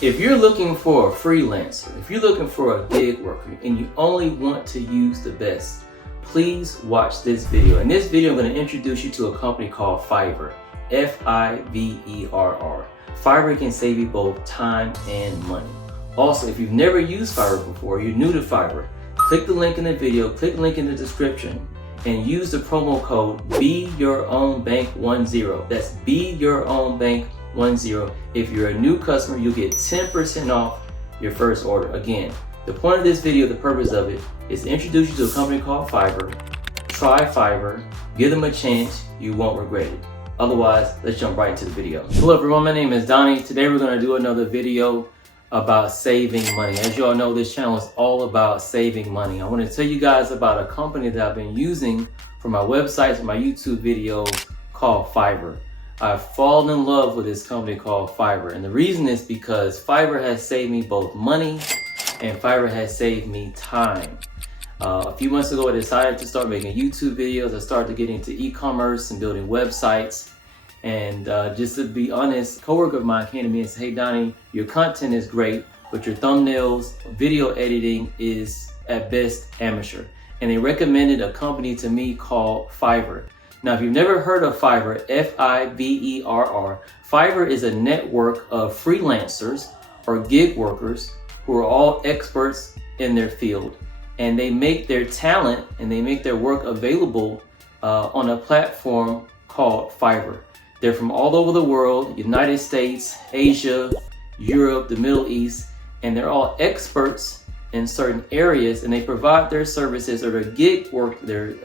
If you're looking for a freelancer, if you're looking for a gig worker and you only want to use the best, please watch this video. In this video, I'm going to introduce you to a company called Fiverr, Fiverr. Fiverr can save you both time and money. Also, if you've never used Fiverr before, you're new to Fiverr, click the link in the video, click the link in the description, and use the promo code BYOUROWNBANK10. That's BYOUROWNBANK10. If you're a new customer, you'll get 10% off your first order. Again, the point of this video, the purpose of it, is to introduce you to a company called Fiverr. Try Fiverr, give them a chance, you won't regret it. Otherwise, let's jump right into the video. Hello everyone, my name is Donnie. Today we're going to do another video about saving money. As you all know, this channel is all about saving money. I want to tell you guys about a company that I've been using for my websites and my YouTube videos called Fiverr. I've fallen in love with this company called Fiverr, and the reason is because Fiverr has saved me both money and Fiverr has saved me time. A few months ago, I decided to start making YouTube videos. I started to get into e-commerce and building websites. And just to be honest, a coworker of mine came to me and said, "Hey Donnie, your content is great, but your thumbnails, video editing is at best amateur." And they recommended a company to me called Fiverr. Now, if you've never heard of Fiverr, Fiverr, Fiverr is a network of freelancers or gig workers who are all experts in their field. And they make their talent and they make their work available on a platform called Fiverr. They're from all over the world, United States, Asia, Europe, the Middle East, and they're all experts in certain areas, and they provide their services, or their gig workers, their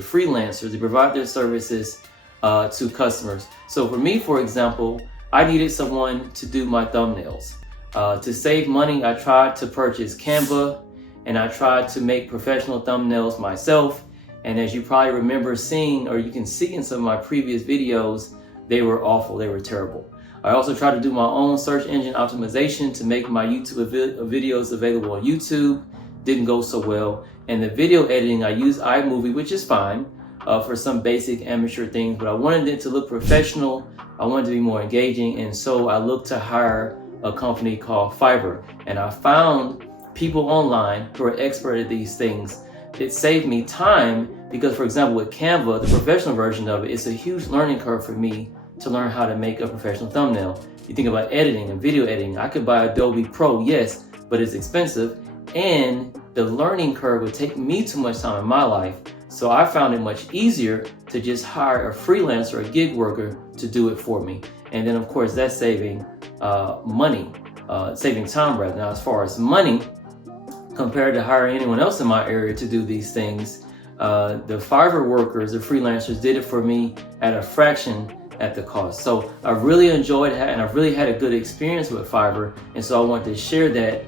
freelancers, they provide their services to customers. So for me, for example, I needed someone to do my thumbnails. To save money, I tried to purchase Canva, and I tried to make professional thumbnails myself. And as you probably remember seeing, or you can see in some of my previous videos, they were awful, they were terrible. I also tried to do my own search engine optimization to make my YouTube videos available on YouTube. Didn't go so well. And the video editing, I use iMovie, which is fine for some basic amateur things, but I wanted it to look professional. I wanted to be more engaging. And so I looked to hire a company called Fiverr. And I found people online who are expert at these things. It saved me time because, for example, with Canva, the professional version of it, it's a huge learning curve for me to learn how to make a professional thumbnail. You think about editing and video editing. I could buy Adobe Pro, yes, but it's expensive, and the learning curve would take me too much time in my life. So I found it much easier to just hire a freelancer, a gig worker, to do it for me. And then of course that's saving money, saving time rather. Now as far as money, compared to hiring anyone else in my area to do these things, the Fiverr workers, the freelancers, did it for me at a fraction at the cost. So I've really enjoyed it, and I've really had a good experience with Fiverr, and so I wanted to share that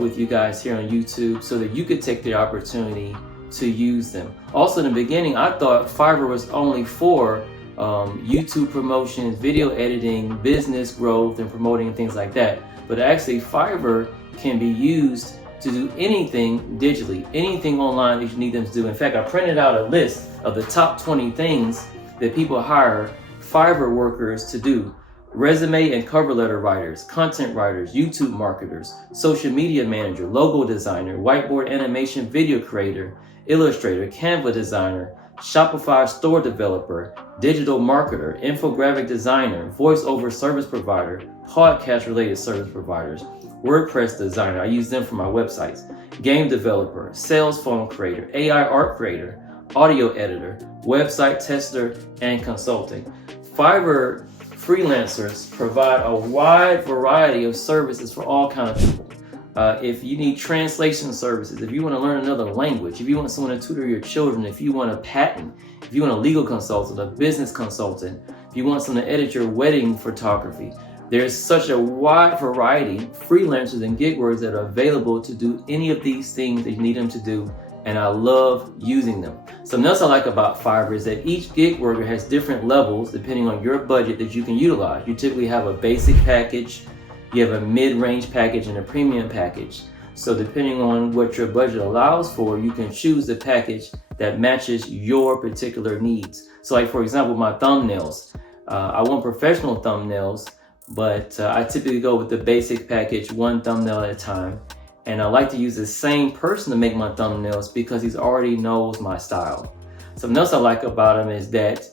with you guys here on YouTube so that you could take the opportunity to use them. Also, in the beginning, I thought Fiverr was only for YouTube promotions, video editing, business growth, and promoting things like that. But actually, Fiverr can be used to do anything digitally, anything online that you need them to do. In fact, I printed out a list of the top 20 things that people hire Fiverr workers to do: resume and cover letter writers, content writers, YouTube marketers, social media manager, logo designer, whiteboard animation video creator, illustrator, Canva designer, Shopify store developer, digital marketer, infographic designer, voiceover service provider, podcast related service providers, WordPress designer, I use them for my websites, game developer, sales funnel creator, AI art creator, audio editor, website tester, and consulting. Fiverr freelancers provide a wide variety of services for all kinds of people. If you need translation services, if you want to learn another language, if you want someone to tutor your children, if you want a patent, if you want a legal consultant, a business consultant, if you want someone to edit your wedding photography, there's such a wide variety of freelancers and gig workers that are available to do any of these things that you need them to do, and I love using them. Something else I like about Fiverr is that each gig worker has different levels depending on your budget that you can utilize. You typically have a basic package, you have a mid-range package, and a premium package. So depending on what your budget allows for, you can choose the package that matches your particular needs. So like for example, my thumbnails, I want professional thumbnails, but I typically go with the basic package, one thumbnail at a time. And I like to use the same person to make my thumbnails because he already knows my style. Something else I like about him is that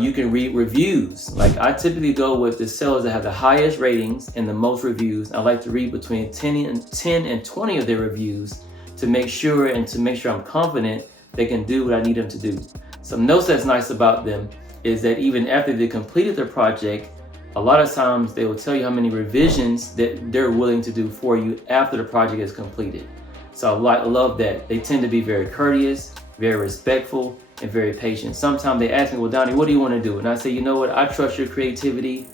you can read reviews. Like I typically go with the sellers that have the highest ratings and the most reviews. I like to read between 10 and 20 of their reviews to make sure I'm confident they can do what I need them to do. Something else that's nice about them is that even after they completed their project, a lot of times they will tell you how many revisions that they're willing to do for you after the project is completed. So I love that. They tend to be very courteous, very respectful, and very patient. Sometimes they ask me, well, Donnie, what do you want to do? And I say, you know what? I trust your creativity.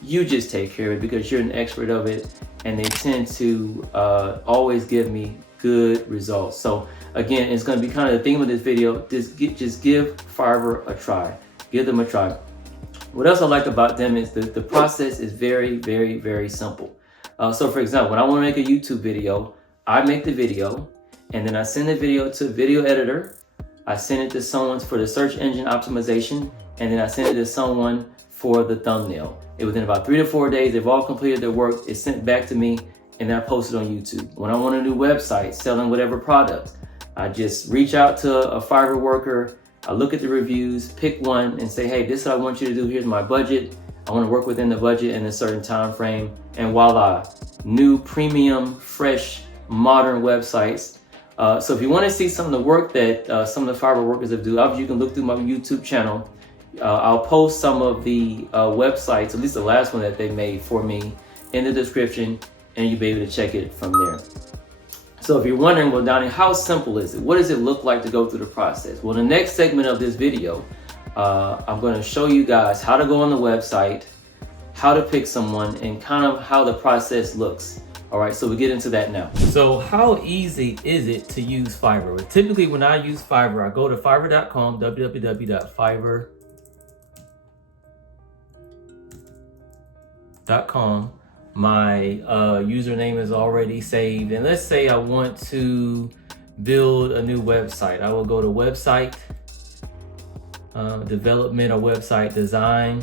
You just take care of it because you're an expert of it. And they tend to always give me good results. So again, it's going to be kind of the theme of this video. Just give Fiverr a try. Give them a try. What else I like about them is the process is very, very, very simple. So for example, when I want to make a YouTube video, I make the video and then I send the video to a video editor. I send it to someone for the search engine optimization, and then I send it to someone for the thumbnail. And within about 3 to 4 days, they've all completed their work. It's sent back to me and then I post it on YouTube. When I want a new website selling whatever product, I just reach out to a Fiverr worker. I look at the reviews, pick one and say, hey, this is what I want you to do. Here's my budget. I want to work within the budget in a certain time frame. And voila, new premium, fresh, modern websites. So if you want to see some of the work that some of the Fiverr workers have done, obviously you can look through my YouTube channel. I'll post some of the websites, at least the last one that they made for me, in the description, and you'll be able to check it from there. So if you're wondering, well, Donnie, how simple is it? What does it look like to go through the process? Well, the next segment of this video, I'm going to show you guys how to go on the website, how to pick someone, and kind of how the process looks. All right, so we get into that now. So how easy is it to use Fiverr? Well, typically when I use Fiverr, I go to fiverr.com, www.fiverr.com. My username is already saved. And let's say I want to build a new website. I will go to website development or website design.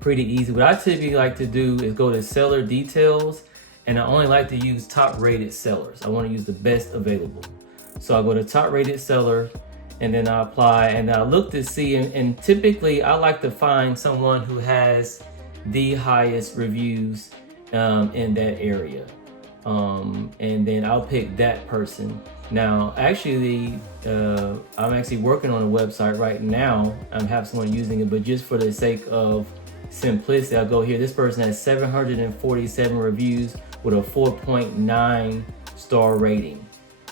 Pretty easy. What I typically like to do is go to seller details. And I only like to use top rated sellers. I want to use the best available. So I go to top rated seller and then I apply and I look to see, and typically I like to find someone who has the highest reviews in that area. And then I'll pick that person. Now, actually, I'm actually working on a website right now. I have someone using it, but just for the sake of simplicity, I'll go here. This person has 747 reviews with a 4.9 star rating.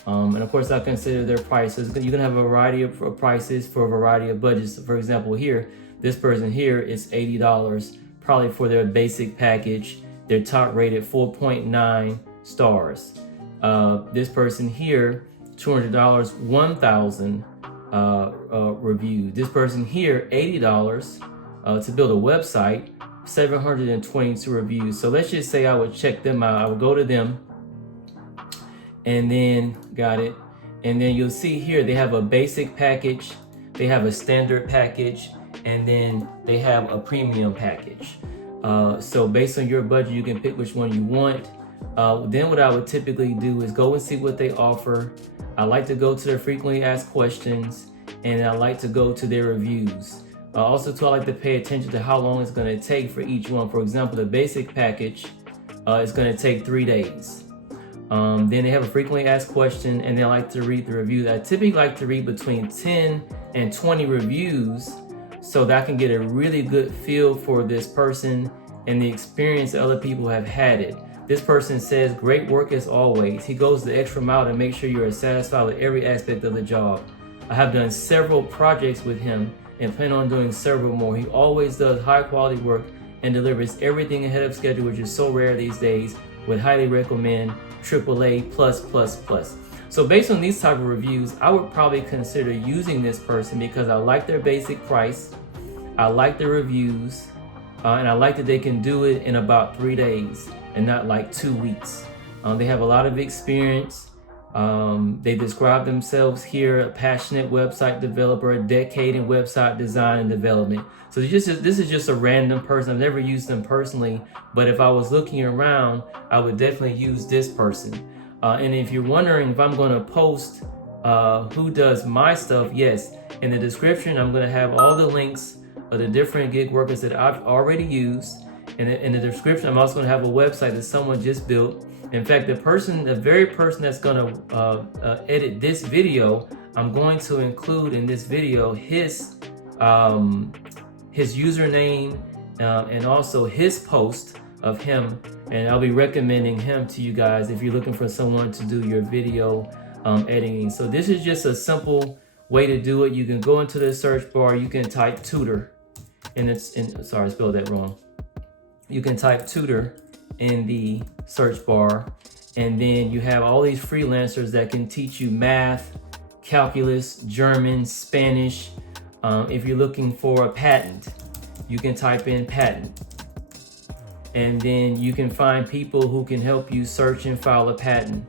And of course, I consider their prices. You can have a variety of prices for a variety of budgets. For example, here, this person here is $80, probably for their basic package. They're top rated 4.9 stars. This person here, $200, 1,000 reviews. This person here, $80 to build a website, 722 reviews. So let's just say I would check them out. I would go to them and then got it. And then you'll see here, they have a basic package, they have a standard package, and then they have a premium package. So based on your budget, you can pick which one you want. Then what I would typically do is go and see what they offer. I like to go to their frequently asked questions, and I like to go to their reviews. Also too, I like to pay attention to how long it's going to take for each one. For example, the basic package is going to take 3 days. Then they have a frequently asked question, and then I like to read the reviews. I typically like to read between 10 and 20 reviews so that I can get a really good feel for this person and the experience that other people have had it. This person says, great work as always. He goes the extra mile to make sure you are satisfied with every aspect of the job. I have done several projects with him and plan on doing several more. He always does high quality work and delivers everything ahead of schedule, which is so rare these days. Would highly recommend AAA+++. So based on these type of reviews, I would probably consider using this person because I like their basic price, I like their reviews, and I like that they can do it in about 3 days and not like 2 weeks. They have a lot of experience, They describe themselves here: a passionate website developer, a decade in website design and development. So this is just a random person. I've never used them personally, but if I was looking around, I would definitely use this person. And if you're wondering if I'm going to post who does my stuff, yes, in the description I'm going to have all the links of the different gig workers that I've already used. In the description, I'm also going to have a website that someone just built. In fact, the very person that's going to edit this video, I'm going to include in this video his username and also his post of him, and I'll be recommending him to you guys if you're looking for someone to do your video editing. So this is just a simple way to do it. You can go into the search bar, you can type tutor, and sorry, I spelled that wrong. You can type tutor in the search bar, and then you have all these freelancers that can teach you math, calculus, German, Spanish. If you're looking for a patent, you can type in patent, and then you can find people who can help you search and file a patent.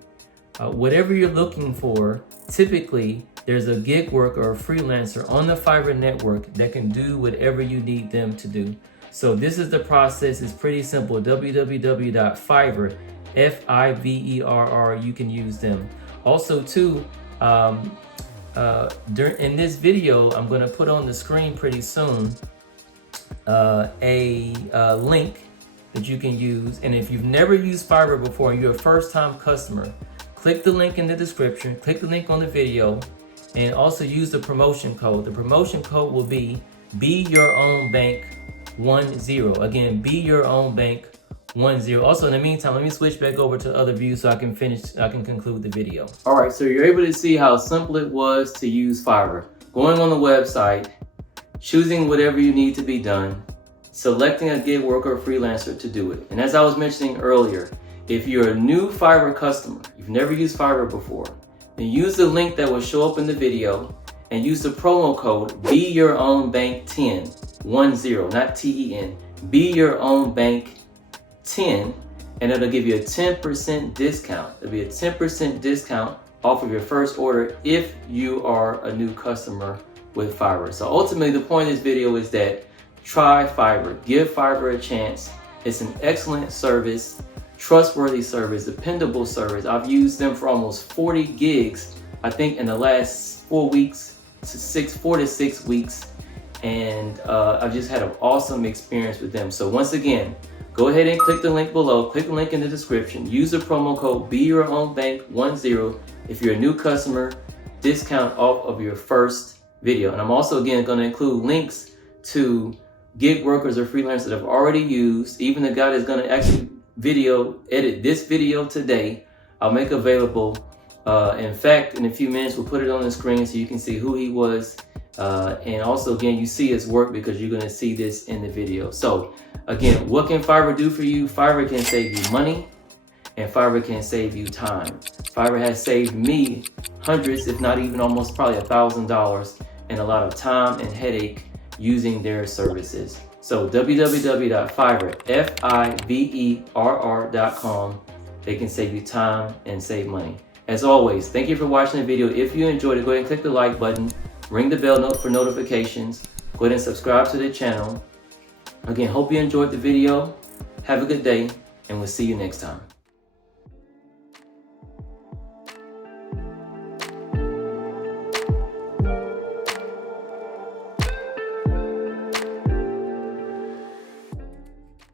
Whatever you're looking for, typically there's a gig worker or a freelancer on the Fiverr network that can do whatever you need them to do. So this is the process. It's pretty simple. www.fiverr, Fiverr, you can use them. Also too, in this video, I'm going to put on the screen pretty soon a link that you can use. And if you've never used Fiverr before, you're a first-time customer, click the link in the description, click the link on the video, and also use the promotion code. The promotion code will be BeYourOwnBank10. Again, BeYourOwnBank10. Also, in the meantime, let me switch back over to other views so I can conclude the video. All right, so you're able to see how simple it was to use Fiverr. Going on the website, choosing whatever you need to be done, selecting a gig worker or freelancer to do it. And as I was mentioning earlier, if you're a new Fiverr customer, you've never used Fiverr before, then use the link that will show up in the video and use the promo code BeYourOwnBank10, not TEN, BeYourOwnBank10, and it'll give you a 10% discount. It'll be a 10% discount off of your first order if you are a new customer with Fiverr. So ultimately, the point of this video is that try Fiverr. Give Fiverr a chance. It's an excellent service, trustworthy service, dependable service. I've used them for almost 40 gigs, I think, in the last 4 to 6 weeks. And I've just had an awesome experience with them. So once again, go ahead and click the link below, click the link in the description, use the promo code BeYourOwnBank10 if you're a new customer, discount off of your first video. And I'm also again going to include links to gig workers or freelancers that I've already used, even the guy that's going to actually edit this video today, I'll make available. In fact, in a few minutes, we'll put it on the screen so you can see who he was. And also, again, you see his work because you're going to see this in the video. So again, what can Fiverr do for you? Fiverr can save you money, and Fiverr can save you time. Fiverr has saved me hundreds, if not even almost probably $1,000 and a lot of time and headache using their services. So www.fiverr, Fiverr.com. They can save you time and save money. As always, thank you for watching the video. If you enjoyed it, go ahead and click the like button. Ring the bell for notifications. Go ahead and subscribe to the channel. Again, hope you enjoyed the video. Have a good day, and we'll see you next time.